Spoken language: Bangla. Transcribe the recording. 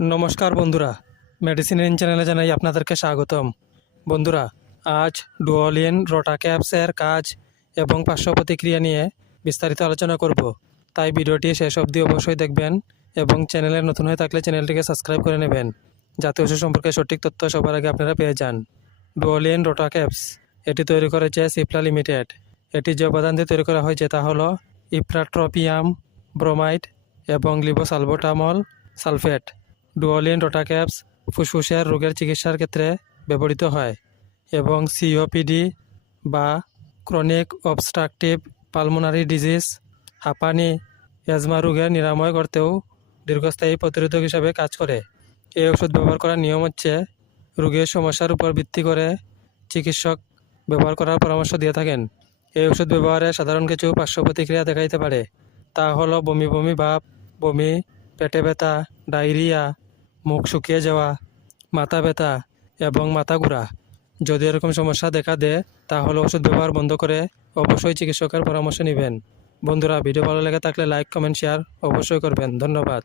নমস্কার বন্ধুরা। মেডিসিন ইন চ্যানেলে জানাই আপনাদেরকে স্বাগতম। বন্ধুরা, আজ ডুওলিন রোটা ক্যাপসের কাজ এবং পার্শ্ব প্রতিক্রিয়া নিয়ে বিস্তারিত আলোচনা করব। তাই ভিডিওটি শেষ অবধি অবশ্যই দেখবেন এবং চ্যানেলে নতুন হয়ে থাকলে চ্যানেলটিকে সাবস্ক্রাইব করে নেবেন। যাতে ওষুধ সম্পর্কে সঠিক তথ্য সবার আগে আপনারা পেয়ে যান। ডুওলিন রোটা ক্যাপস এটি তৈরি করেছে সিপলা লিমিটেড এটি যে উপাদান দিয়ে তৈরি করা হয়েছে তা হলো ইপ্রাট্রোপিয়াম ব্রোমাইড এবং levosalbutamol sulphate Duolin rotacaps ফুসফুসের রোগের চিকিৎসার ক্ষেত্রে ব্যবহৃত হয় এবং সিওপিডি বা ক্রনিক অবস্ট্রাকটিভ পালমোনারি ডিজিজ, হাঁপানি, অ্যাজমা রোগের নিরাময় করতেও দীর্ঘস্থায়ী প্রতিরোধক হিসাবে কাজ করে। এই ওষুধ ব্যবহার করার নিয়ম হচ্ছে রোগের সমস্যার উপর ভিত্তি করে চিকিৎসক ব্যবহার করার পরামর্শ দিয়ে থাকেন। এই ওষুধ ব্যবহারে সাধারণ কিছু পার্শ্ব প্রতিক্রিয়া দেখা দিতে পারে। তা হলো বমি বমি ভাব, বমি পেটে ব্যথা, ডায়রিয়া, মুখ শুকিয়ে যাওয়া, মাথা ব্যথা এবং মাথা ঘোরা। যদি এরকম সমস্যা দেখা দেয়, তাহলে ওষুধ ব্যবহার বন্ধ করে অবশ্যই চিকিৎসকের পরামর্শ নেবেন। বন্ধুরা, ভিডিও ভালো লেগে থাকলে লাইক, কমেন্ট, শেয়ার অবশ্যই করবেন। ধন্যবাদ।